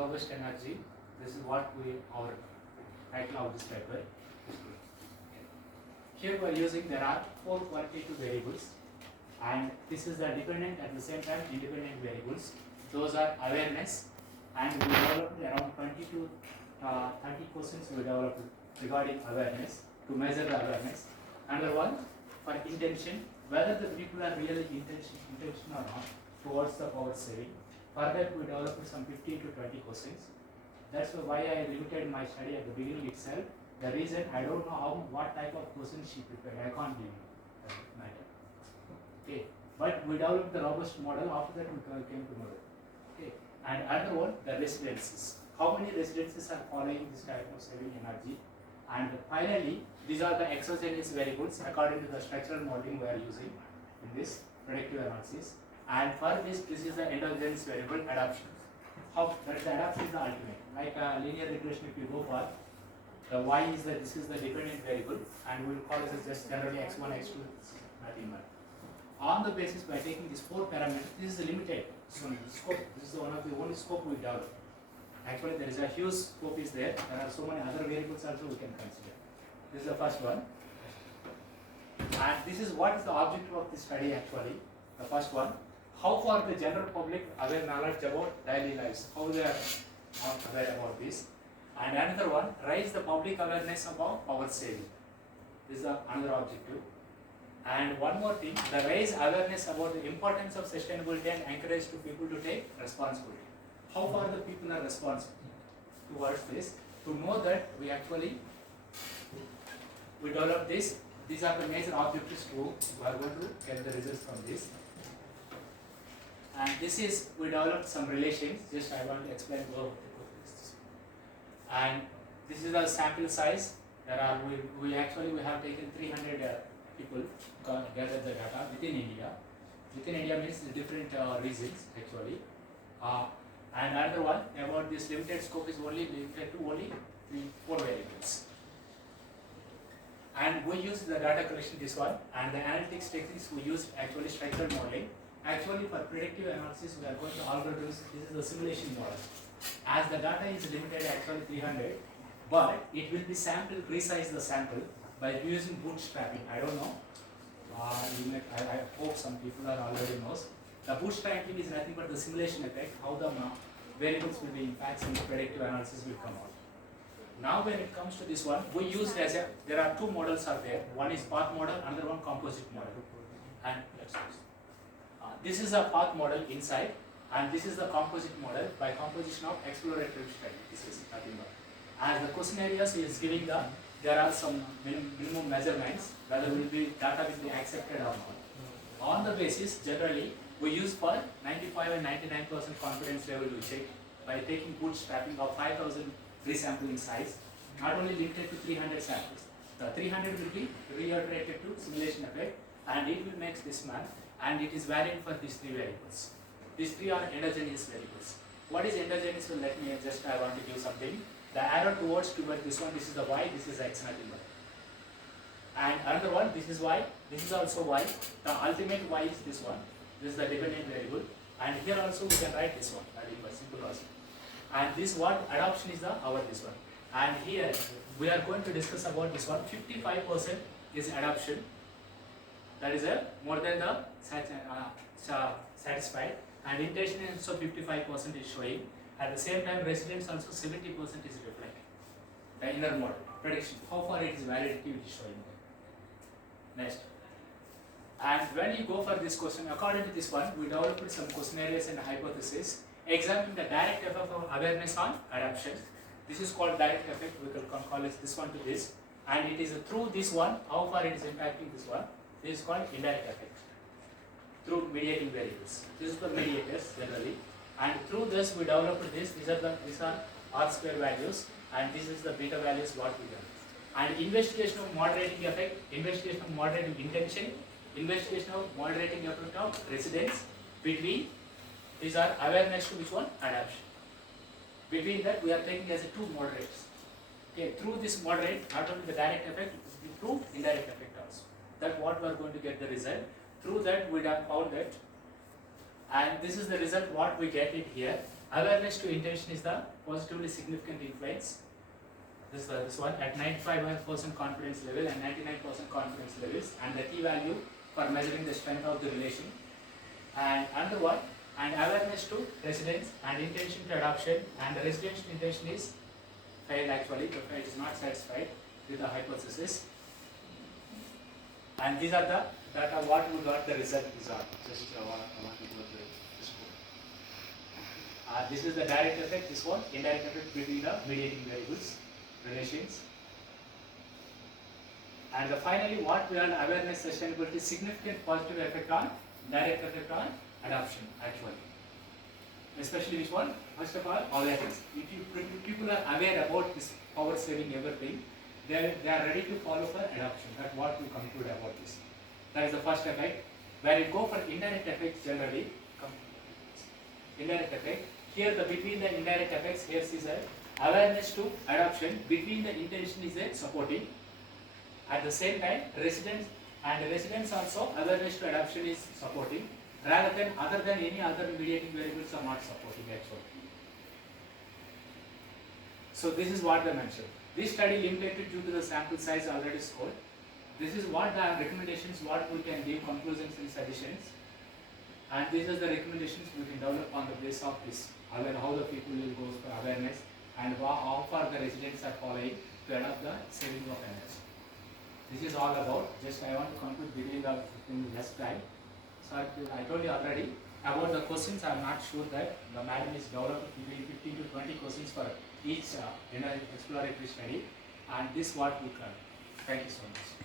robust energy. This is what our title of this paper. Here we are using, there are 4 quantitative variables, and this is the dependent at the same time independent variables. Those are awareness, and we developed around 20 to 30 questions we developed regarding awareness to measure the awareness. Another one for intention, whether the people are really intention or not towards the power saving. For that we developed some 15 to 20 questions. That's why I limited my study at the beginning itself. The reason I don't know what type of questions she prepared. I can't give you that matter. Okay, but we developed the robust model. After that we came to know it. Okay, and another one, the residences. How many residences are following this type of saving energy? And finally, these are the exogenous variables according to the structural modeling we are using in this predictive analysis. And for this is the endogenous variable adaptation. How that the adaptation is the ultimate. Like linear regression, if you go for the y is the, this is the dependent variable, and we will call this as just generally x1, x2, nothing more. On the basis by taking these 4 parameters, this is limited. So scope, this is one of the only scope we develop. Actually, there is a huge scope is there. There are so many other variables also we can consider. This is the first one, and this is what is the objective of this study actually. The first one, how far the general public aware knowledge about daily lives, how they are not aware about this. And another one, raise the public awareness about power saving. This is another objective. And one more thing, the raise awareness about the importance of sustainability and encourage to people to take responsibility. How far the people are responsible towards this, to know that we actually develop this. These are the major objectives to we are going to get the results from this. And this is, we developed some relations, just I want to explain about this. And this is the sample size. There are, we have taken 300 people gathered the data within India. Within India means the different regions actually. And another one about this limited scope is only limited to only 4 variables. And we use the data collection this one, and the analytics techniques we use actually structural modeling. Actually for predictive analysis we are going to algorithms. This is the simulation model. As the data is limited actually 300, but it will be resize the sample by using bootstrapping. I don't know. I hope some people are already knows. The bootstrapping is nothing but the simulation effect, how the variables will be impacts in the predictive analysis will come out. Now when it comes to this one, we use as there are 2 models are there. One is path model, another one composite model. And let's see. This is a path model inside, and this is the composite model by composition of exploratory study. This is nothing but. As the question areas is giving there are some minimum measurements, whether data will be accepted or not. On the basis, generally, we use for 95 and 99% confidence level we check by taking bootstrapping of 5,000 resampling size, not only limited to 300 samples. The 300 will be reiterated to simulation effect, and it will make this math, and it is variant for these 3 variables. These 3 are endogenous variables. What is endogenous? So let me just, I want to give something. The arrow towards this one, this is the y, this is x nothing but. And another one, this is y, this is also y. The ultimate y is this one. This is the dependent variable. And here also we can write this one, nothing but simple also. And this what adoption is this one. And here we are going to discuss about this one. 55% is adoption. That is more than the satisfied. And intention also 55% is showing. At the same time, residence also 70% is reflecting. The inner model prediction, how far it is validity is showing. Next. And when you go for this question, according to this one, we developed some question areas and hypothesis. Examining the direct effect of awareness on adaptation. This is called direct effect. We can call it this one to this. And it is through this one, how far it is impacting this one. This is called indirect effect. Through mediating variables. This is the mediators generally. And through this we developed this. These are R square values, and this is the beta values what we done. And investigation of moderating effect, investigation of moderating intention, investigation of moderating effect of residence between. These are awareness to which one? Adaptation. Between that we are taking as a 2 moderates. Okay, through this moderate, not only the direct effect, through indirect effect also. That what we are going to get the result. Through that we have found that, and this is the result what we get it here. Awareness to intention is the positively significant influence. This one at 95% confidence level and 99% confidence levels, and the key value for measuring the strength of the relation. And another one, and awareness to residence and intention to adoption, and the residence to intention is failed actually, it is not satisfied with the hypothesis. And these are the data what we got the result is on. Just I want to go through this one. This is the direct effect, this one, indirect effect between the mediating variables, relations. And finally what we learned, awareness sustainability, significant positive effect on, direct effect on adoption actually. Especially which one? First of all, awareness. If people are aware about this power saving everything, they are ready to follow for adoption. That's what we conclude about this. That is the first effect. Where you go for indirect effects generally, indirect effect. Here the between the indirect effects, here is a awareness to adoption, between the intention is a supporting. At the same time, residence also awareness to adoption is supporting, rather than other than any other mediating variables are not supporting actually. So this is what they mentioned. This study limited due to the sample size already scored. This is what the recommendations, what we can give, conclusions and suggestions. And these are the recommendations we can develop on the basis of this, how the people will go for awareness and how far the residents are following to adopt the saving of energy. This is all about, just I want to conclude between the less time. So I told you already about the questions. I am not sure that the madam is developed between 15 to 20 questions for each exploratory study, and this what we can. Thank you so much.